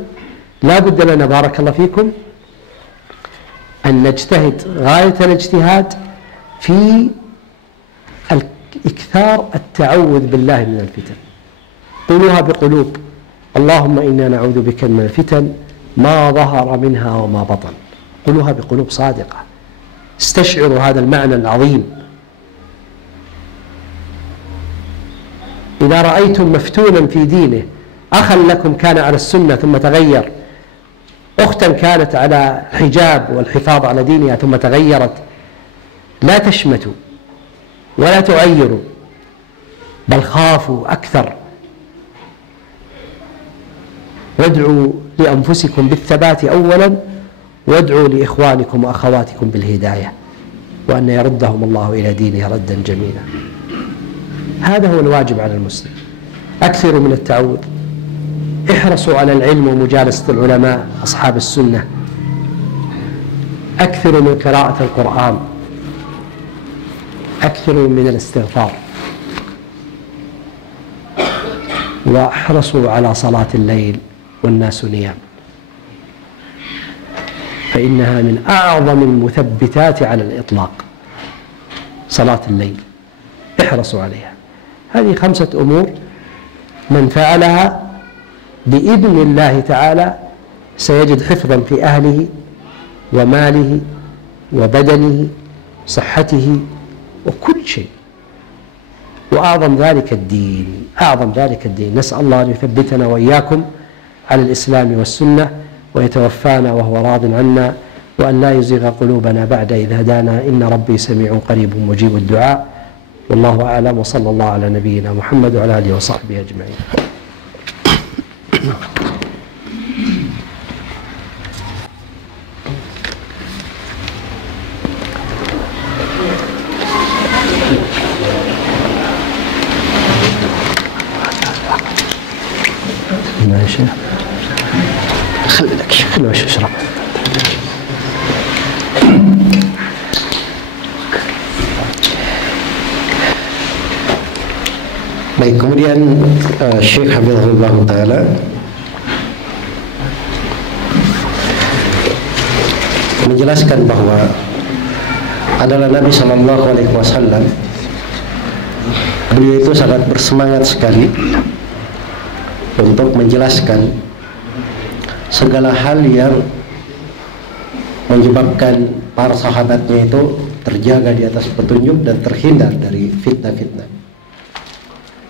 لا بد لنا بارك الله فيكم أن نجتهد غاية الاجتهاد في إكثار التعوذ بالله من الفتن. قولوها بقلوب، اللهم إنا نعوذ بك من الفتن ما ظهر منها وما بطن. قولوها بقلوب صادقة، استشعروا هذا المعنى العظيم. إذا رأيتم مفتونا في دينه، أخا لكم كان على السنة ثم تغير، أختا كانت على حجاب والحفاظ على دينها ثم تغيرت، لا تشمتوا ولا تعيروا، بل خافوا أكثر، وادعوا لأنفسكم بالثبات أولا، وادعوا لإخوانكم وأخواتكم بالهداية، وأن يردهم الله إلى دينه ردا جميلا. هذا هو الواجب على المسلم. أكثروا من التعوذ، احرصوا على العلم ومجالسة العلماء أصحاب السنة، أكثروا من قراءة القرآن، أكثروا من الاستغفار. واحرصوا على صلاة الليل والناس نيام، فإنها من أعظم المثبتات على الإطلاق. صلاة الليل احرصوا عليها. هذه 5 أمور من فعلها بإذن الله تعالى سيجد حفظا في أهله وماله وبدنه صحته وكل شيء. وأعظم ذلك الدين، أعظم ذلك الدين. نسأل الله أن يثبتنا وإياكم على الإسلام والسنة ويتوفانا وهو راض عنا، وأن لا يزيغ قلوبنا بعد إذ هدانا، إن ربي سميع قريب مجيب الدعاء. والله أعلم، وصلى الله على نبينا محمد وعلى آله وصحبه أجمعين. خلي لك خلي وش اشرب. Baik, kemudian Syekh Hafizahullah Ta'ala menjelaskan bahwa adalah Nabi SAW. Beliau itu sangat bersemangat sekali untuk menjelaskan segala hal yang menyebabkan para sahabatnya itu terjaga di atas petunjuk dan terhindar dari fitnah-fitnah.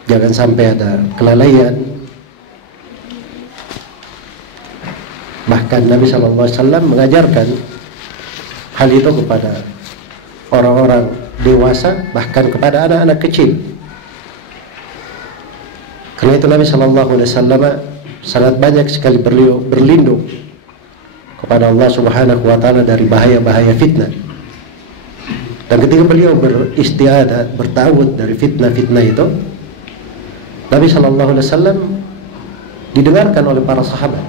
Jangan sampai ada kelalaian. Bahkan Nabi SAW mengajarkan hal itu kepada orang-orang dewasa, bahkan kepada anak-anak kecil. Karena itu Nabi SAW sangat banyak sekali berlindung kepada Allah Subhanahu wa Ta'ala dari bahaya-bahaya fitnah. Dan ketika beliau beristiadat, bertawud dari fitnah-fitnah itu, Nabi SAW didengarkan oleh para sahabat.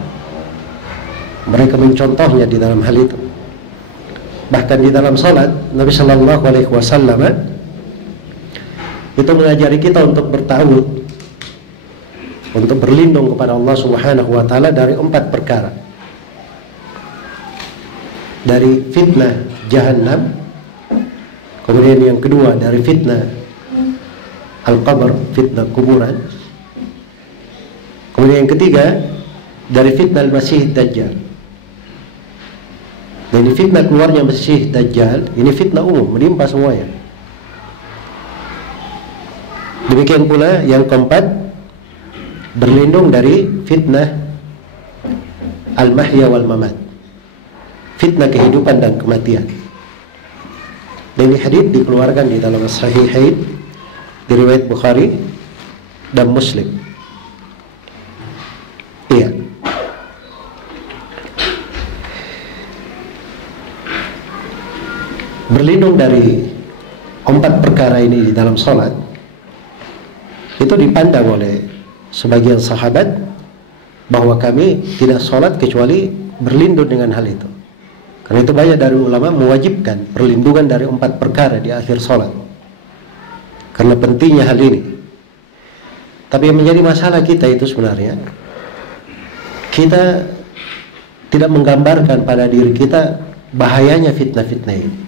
Mereka mencontohnya di dalam hal itu. Bahkan di dalam salat Nabi SAW itu mengajari kita untuk bertawud, untuk berlindung kepada Allah Subhanahu wa Ta'ala dari 4 perkara. Dari fitnah jahannam, kemudian yang kedua dari fitnah al-qabr, fitnah kuburan, kemudian yang ketiga dari fitnah al-masih dajjal. Dan ini fitnah keluarnya masih dajjal, ini fitnah umum, menimpa semuanya. Demikian pula yang keempat, berlindung dari fitnah al-mahya wal mamat, fitnah kehidupan dan kematian. Dan ini hadits dikeluarkan di dalam Sahihain, di riwayat Bukhari dan Muslim. Iya. Berlindung dari 4 perkara ini di dalam sholat itu dipandang oleh sebagian sahabat bahwa kami tidak sholat kecuali berlindung dengan hal itu. Karena itu banyak dari ulama mewajibkan perlindungan dari 4 perkara di akhir sholat, karena pentingnya hal ini. Tapi yang menjadi masalah kita itu sebenarnya, kita tidak menggambarkan pada diri kita bahayanya fitnah-fitnah ini.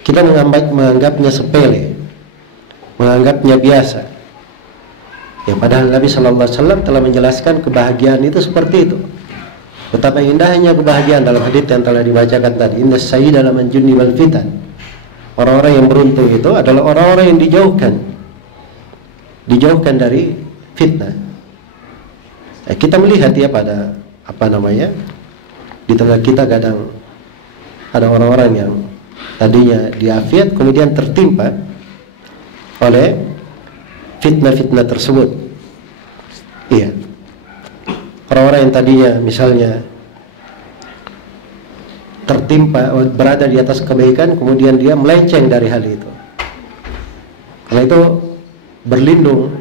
Kita menganggapnya sepele, menganggapnya biasa. Yang padahal Nabi SAW telah menjelaskan kebahagiaan itu seperti itu. Betapa indahnya kebahagiaan dalam hadits yang telah dibacakan tadi. Inna sayyida laman junni wal fitan. Orang-orang yang beruntung itu adalah orang-orang yang dijauhkan dari fitnah. Kita melihat ya pada di tengah kita kadang ada orang-orang yang tadinya diafiat kemudian tertimpa oleh fitnah-fitnah tersebut. Iya. Orang-orang yang tadinya misalnya tertimpa, berada di atas kebaikan, kemudian dia melenceng dari hal itu. Karena itu berlindung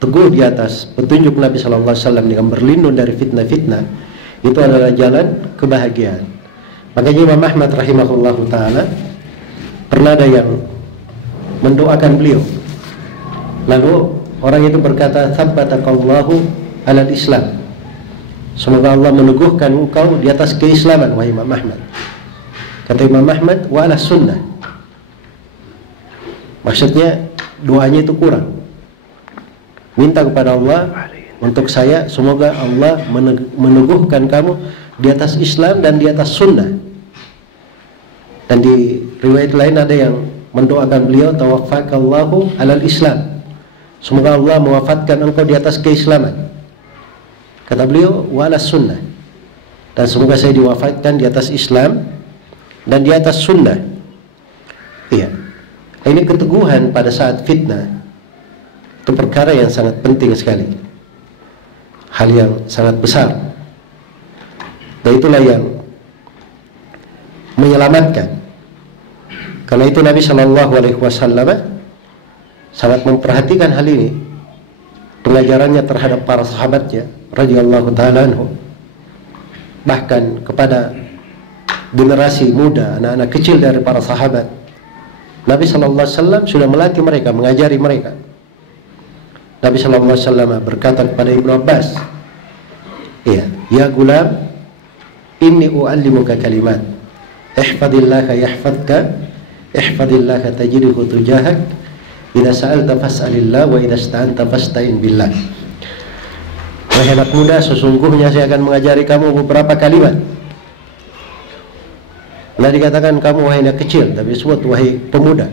teguh di atas petunjuk Nabi SAW dengan berlindung dari fitnah-fitnah itu adalah jalan kebahagiaan. Makanya Imam Ahmad rahimahullahu ta'ala pernah ada yang mendoakan beliau, lalu orang itu berkata, "Tsabbatakallahu alal Islam." Semoga Allah meneguhkan engkau di atas keislaman, wahai Imam Ahmad. Kata Imam Ahmad, wa ala sunnah. Maksudnya doanya itu kurang. Minta kepada Allah untuk saya, semoga Allah meneguhkan kamu di atas Islam dan di atas sunnah. Dan di riwayat lain ada yang mendoakan beliau, tawaffakallahu alal Islam. Semoga Allah mewafatkan engkau di atas keislaman. Kata beliau, wa ala sunnah. Dan semoga saya diwafatkan di atas Islam dan di atas sunnah. Iya. Ini keteguhan pada saat fitnah itu perkara yang sangat penting sekali, hal yang sangat besar, dan itulah yang menyelamatkan. Karena itu Nabi Shallallahu Alaihi Wasallam sangat memperhatikan hal ini, pengajarannya terhadap para sahabatnya radhiyallahu taala anhu, bahkan kepada generasi muda, anak-anak kecil dari para sahabat. Nabi Shallallahu Alaihi Wasallam sudah melatih mereka, mengajari mereka. Nabi Shallallahu Alaihi Wasallam berkata kepada Ibnu Abbas, ya gulam, inni u'allimuka kalimat, ihfadillaha yahfadka, ihfadillaha tajidhu tujahak, idza sa'alta fas'alillah, wa idza ista'anta fasta'in billah. Wahai anak muda, sesungguhnya saya akan mengajari kamu beberapa kalimat. Nah, dikatakan kamu wahai anak kecil, tapi disebut wahai pemuda.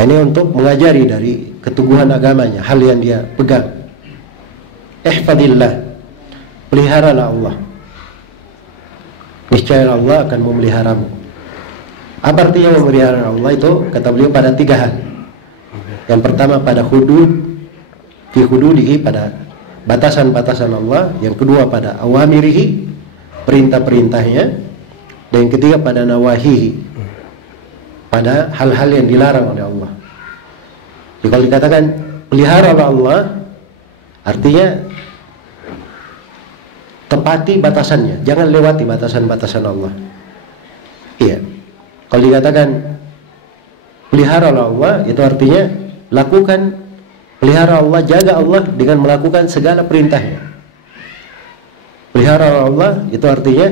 Ini untuk mengajari dari keteguhan agamanya, hal yang dia pegang. Ihfadillah, peliharalah Allah. Niscaya Allah akan memeliharamu. Apa artinya memelihara Allah itu? Kata beliau pada 3 hal. Yang pertama pada hudud, fi hududihi, pada batasan-batasan Allah. Yang kedua pada awamirihi, perintah-perintahnya. Dan yang ketiga pada nawahihi, pada hal-hal yang dilarang oleh Allah. Jadi kalau dikatakan pelihara oleh Allah, artinya tepati batasannya, jangan lewati batasan-batasan Allah. Iya. Kalau dikatakan pelihara oleh Allah, itu artinya lakukan, pelihara Allah, jaga Allah dengan melakukan segala perintahnya. Pelihara Allah itu artinya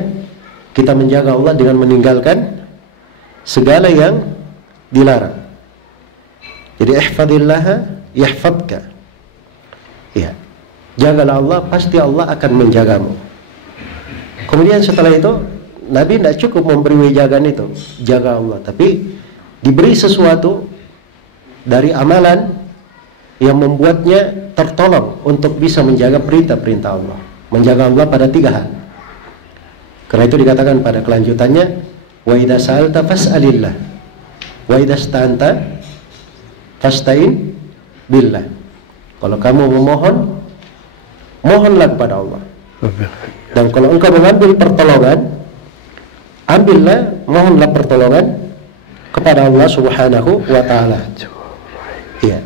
kita menjaga Allah dengan meninggalkan segala yang dilarang. Jadi ihfadillaha yahfadka. Iya. Jagalah Allah, pasti Allah akan menjagamu. Kemudian setelah itu Nabi tidak cukup memberi wejangan itu, jaga Allah, tapi diberi sesuatu dari amalan yang membuatnya tertolong untuk bisa menjaga perintah-perintah Allah, menjaga Allah pada 3 hal. Karena itu dikatakan pada kelanjutannya, wa idza sa'alta fas'alillah, wa idza ista'anta fasta'in billah. Kalau kamu memohon, mohonlah kepada Allah. Dan kalau engkau mengambil pertolongan, ambillah, mohonlah pertolongan kepada Allah Subhanahu wa ta'ala. Iya.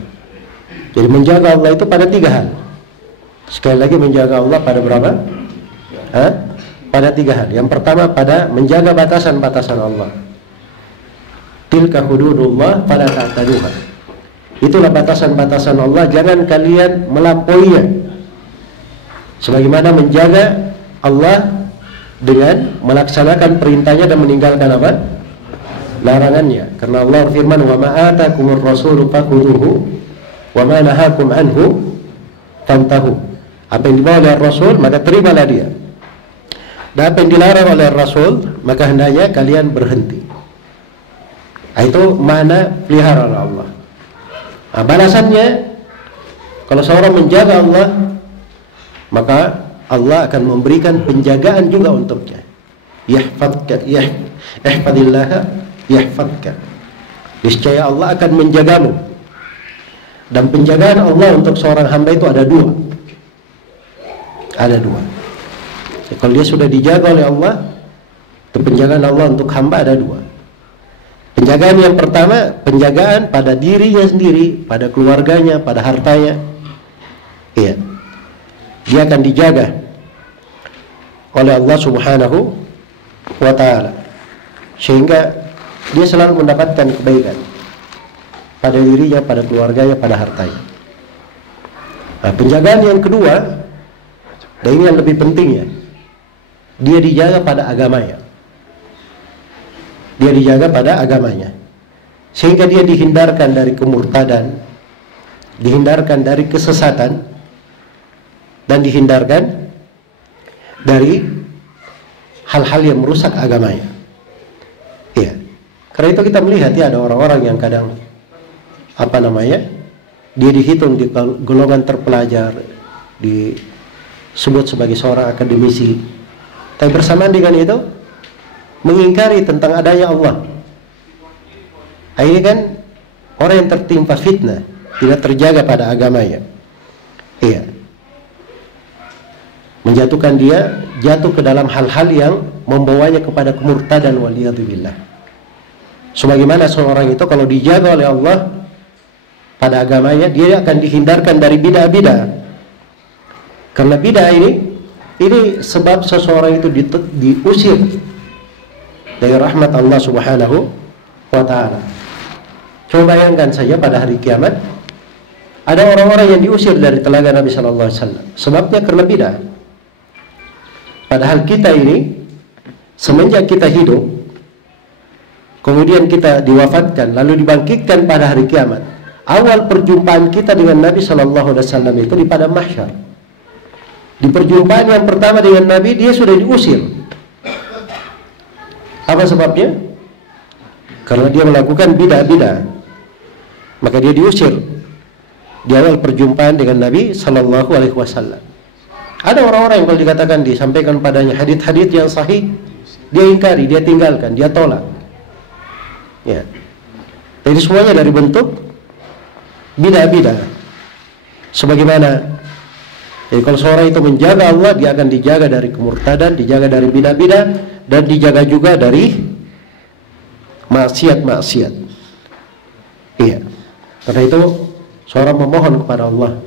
Jadi menjaga Allah itu pada 3 hal. Sekali lagi, menjaga Allah pada berapa? Pada 3 hal. Yang pertama pada menjaga batasan-batasan Allah. Tilka hududullah fala ta'taduha. Itulah batasan-batasan Allah, jangan kalian melampauinya. Sebagaimana menjaga Allah dengan melaksanakan perintahnya dan meninggalkan apa? Larangannya. Karena Allah firman, wa ma atakumur rasulu fakhudhuhu wa ma nahakum anhu fantahu. Apa yang dibawa oleh Rasul, maka terimalah dia. Dan apa yang dilarang oleh Rasul, maka hendaknya kalian berhenti. Itu makna pelihara oleh Allah. Nah, balasannya, kalau seorang menjaga Allah, maka Allah akan memberikan penjagaan juga untuknya. Yahfadka, ihfadillaha yahfadka. Niscaya Allah akan menjagamu. Dan penjagaan Allah untuk seorang hamba itu ada 2. Ada 2. Ya, kalau dia sudah dijaga oleh Allah, itu penjagaan Allah untuk hamba ada 2. Penjagaan yang pertama, penjagaan pada dirinya sendiri, pada keluarganya, pada hartanya. Iya. Dia akan dijaga oleh Allah Subhanahu wa ta'ala, sehingga dia selalu mendapatkan kebaikan. pada dirinya, pada keluarganya, pada hartanya. Nah, penjagaan yang kedua, dan ini yang lebih pentingnya, dia dijaga pada agamanya. Dia dijaga pada agamanya, sehingga dia dihindarkan dari kemurtadan, dihindarkan dari kesesatan, dan dihindarkan dari hal-hal yang merusak agamanya. Iya. Karena itu kita melihat ya, ada orang-orang yang kadang dia dihitung di golongan terpelajar, disebut sebagai seorang akademisi, tapi bersamaan dengan itu mengingkari tentang adanya Allah. Nah, ini kan orang yang tertimpa fitnah, tidak terjaga pada agamanya. Iya. Menjatuhkan dia jatuh ke dalam hal-hal yang membawanya kepada kemurtadan, waliyadzubillah. Sebagaimana seorang itu kalau dijaga oleh Allah pada agamanya, dia akan dihindarkan dari bid'ah-bid'ah. Karena bid'ah ini sebab seseorang itu diusir dari rahmat Allah Subhanahu wa ta'ala. Coba bayangkan saja pada hari kiamat ada orang-orang yang diusir dari telaga Nabi sallallahu alaihi wasallam. Sebabnya karena bid'ah. Padahal kita ini semenjak kita hidup, kemudian kita diwafatkan, lalu dibangkitkan pada hari kiamat, awal perjumpaan kita dengan Nabi sallallahu alaihi wasallam itu di padang mahsyar. Di perjumpaan yang pertama dengan Nabi, dia sudah diusir. Apa sebabnya? Karena dia melakukan bid'ah-bid'ah, maka dia diusir di awal perjumpaan dengan Nabi sallallahu alaihi wasallam. Ada orang-orang yang kalau dikatakan disampaikan padanya hadits-hadits yang sahih, dia ingkari, dia tinggalkan, dia tolak. Ya. Jadi semuanya dari bentuk bid'ah-bid'ah. Sebagaimana kalau seorang itu menjaga Allah, dia akan dijaga dari kemurtadan, dijaga dari bid'ah-bid'ah, dan dijaga juga dari maksiat-maksiat. Iya. Karena itu seorang memohon kepada Allah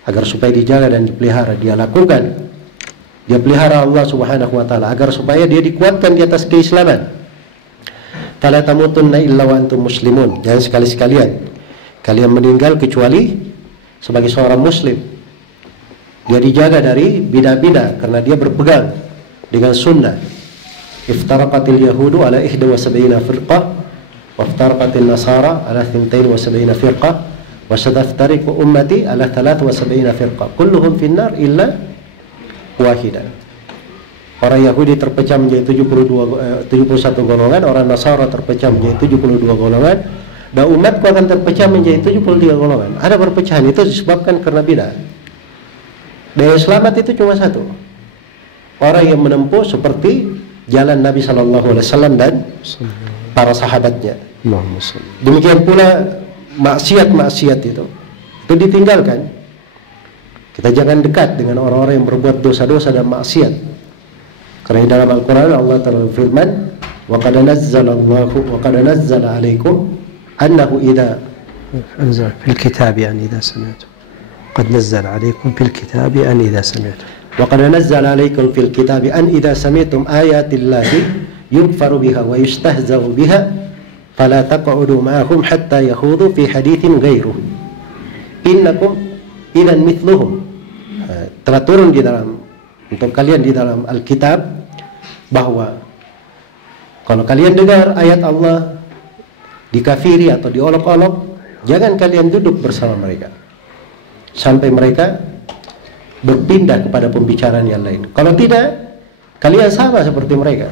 agar supaya dijaga dan dipelihara, dia lakukan, dia pelihara Allah Subhanahu wa ta'ala, agar supaya dia dikuatkan di atas keislaman. Fala tamutunna illa wa antum muslimun. Jangan sekali-sekalian kalian meninggal kecuali sebagai seorang muslim. Dia dijaga dari bid'ah-bid'ah karena dia berpegang dengan sunnah. Iftaraqatil yahudu ala 71 firqah wa iftaraqatil nasara ala 72 firqah wa sataftariqu ummati ala 73 firqah kulluhum finnar illa wahidah. Orang Yahudi terpecah menjadi 71 golongan, orang Nasara terpecah menjadi 72 golongan, dan umatku akan terpecah menjadi 73 golongan. Ada perpecahan itu disebabkan karena bid'ah. Daya selamat itu cuma satu, orang yang menempuh seperti jalan Nabi SAW dan para sahabatnya. Demikian pula maksiat-maksiat itu ditinggalkan. Kita jangan dekat dengan orang-orang yang berbuat dosa-dosa dan maksiat. Karena dalam Al-Quran Allah Ta'ala firman, wa qad nazzala 'alaikum annahu idza anzala fil kitabi an idza sami'tum qad nazzala 'alaikum fil kitabi an idza sami'tum wa qad nazzala 'alaikum fil kitabi an idza sami'tum ayatillahi yukfaru biha wa yustahza'u biha fala taq'udu ma'ahum hatta yakhudu fi haditsin ghairuh innakum idzan mithluhum. Telah turun di dalam untuk kalian di dalam Alkitab bahwa kalau kalian dengar ayat Allah dikafiri atau diolok-olok, jangan kalian duduk bersama mereka sampai mereka berpindah kepada pembicaraan yang lain. Kalau tidak, kalian sama seperti mereka.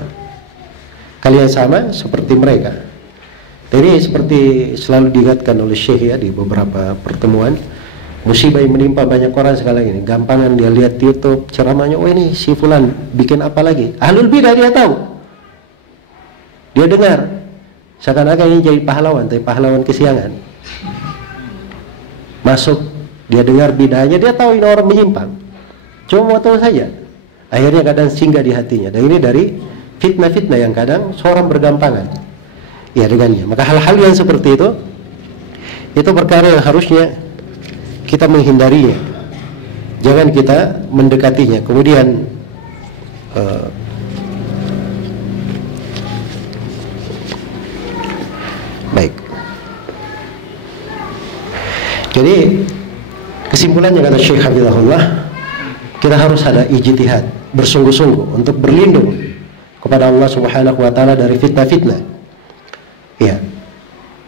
Kalian sama seperti mereka. Jadi seperti selalu diingatkan oleh Syekh ya di beberapa pertemuan, musibah yang menimpa banyak orang sekarang ini, gampangan dia lihat YouTube ceramahnya, oh ini si fulan bikin apa lagi, ahlul bidah dia tahu, dia dengar, seakan-akan ini jadi pahlawan, tapi pahlawan kesiangan. Masuk, dia dengar bidahnya, dia tahu ini orang menyimpang, cuma mau tahu saja, akhirnya kadang singgah di hatinya. Dan ini dari fitnah-fitnah yang kadang seorang bergampangan ya dengannya. Maka hal-hal yang seperti itu perkara yang harusnya kita menghindarinya, jangan kita mendekatinya. Kemudian baik, Jadi kesimpulannya kata Syekh Hafizahullah, kita harus ada ijtihad, bersungguh-sungguh untuk berlindung kepada Allah Subhanahu wa taala dari fitnah-fitnah. Ya.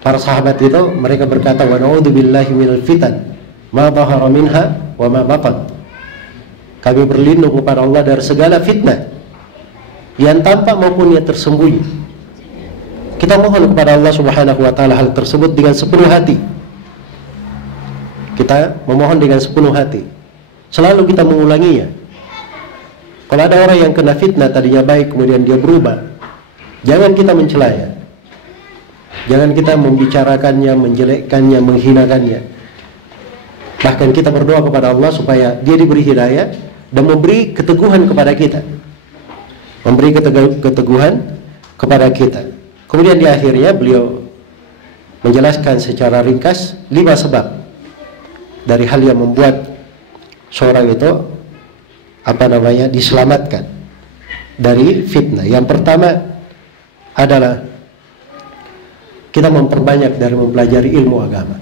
Para sahabat itu mereka berkata, "Wa na'udzubillahi minal fitan ma dhahara minha wa ma batan." Kami berlindung kepada Allah dari segala fitnah yang tampak maupun yang tersembunyi. Kita mohon kepada Allah Subhanahu wa taala hal tersebut dengan sepenuh hati. Kita memohon dengan sepenuh hati. Selalu kita mengulanginya. Kalau ada orang yang kena fitnah tadinya baik kemudian dia berubah, jangan kita mencelanya. Jangan kita membicarakannya, menjelekkannya, menghinakannya. Bahkan kita berdoa kepada Allah supaya dia diberi hidayah dan memberi keteguhan kepada kita. Memberi keteguhan kepada kita. Kemudian di akhirnya beliau menjelaskan secara ringkas 5 sebab dari hal yang membuat seorang itu diselamatkan dari fitnah. Yang pertama adalah kita memperbanyak dari mempelajari ilmu agama.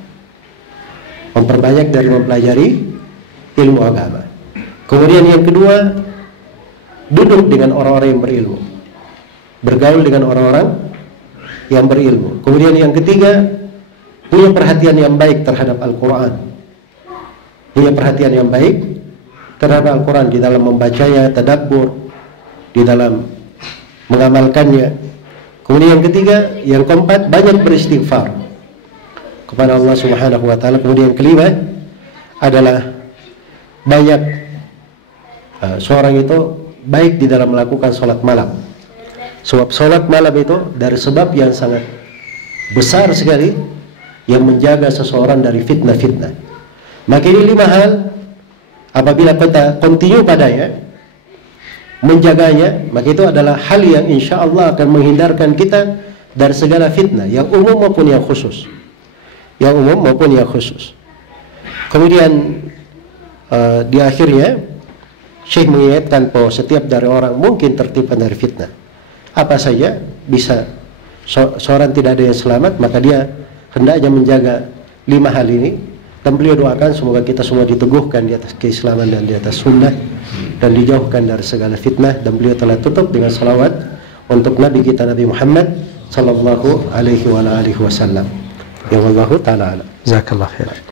Memperbanyak dari mempelajari ilmu agama. Kemudian yang kedua, duduk dengan orang-orang yang berilmu. Bergaul dengan orang-orang yang berilmu. Kemudian yang ketiga, punya perhatian yang baik terhadap Al-Quran. Punya perhatian yang baik terhadap Al-Quran di dalam membacanya, tadabbur, di dalam mengamalkannya. Kemudian yang ketiga, yang keempat, banyak beristighfar kepada Allah Subhanahu wa taala. Kemudian yang kelima adalah banyak seorang itu baik di dalam melakukan sholat malam. Sebab sholat malam itu dari sebab yang sangat besar sekali yang menjaga seseorang dari fitnah-fitnah. Maka ini 5 hal, apabila kita continue padanya, menjaganya, maka itu adalah hal yang insya Allah akan menghindarkan kita dari segala fitnah, yang umum maupun yang khusus. Yang umum maupun yang khusus. Kemudian di akhirnya Syekh mengingatkan bahwa setiap dari orang mungkin tertimpa dari fitnah. Apa saja bisa seorang tidak ada yang selamat, maka dia hendaknya menjaga 5 hal ini. Dan beliau doakan semoga kita semua diteguhkan di atas keislaman dan di atas sunnah dan dijauhkan dari segala fitnah. Dan beliau telah tutup dengan salawat untuk Nabi kita Nabi Muhammad sallallahu alaihi wa alihi wasallam. Ya Allah taala. Jazakallah khair.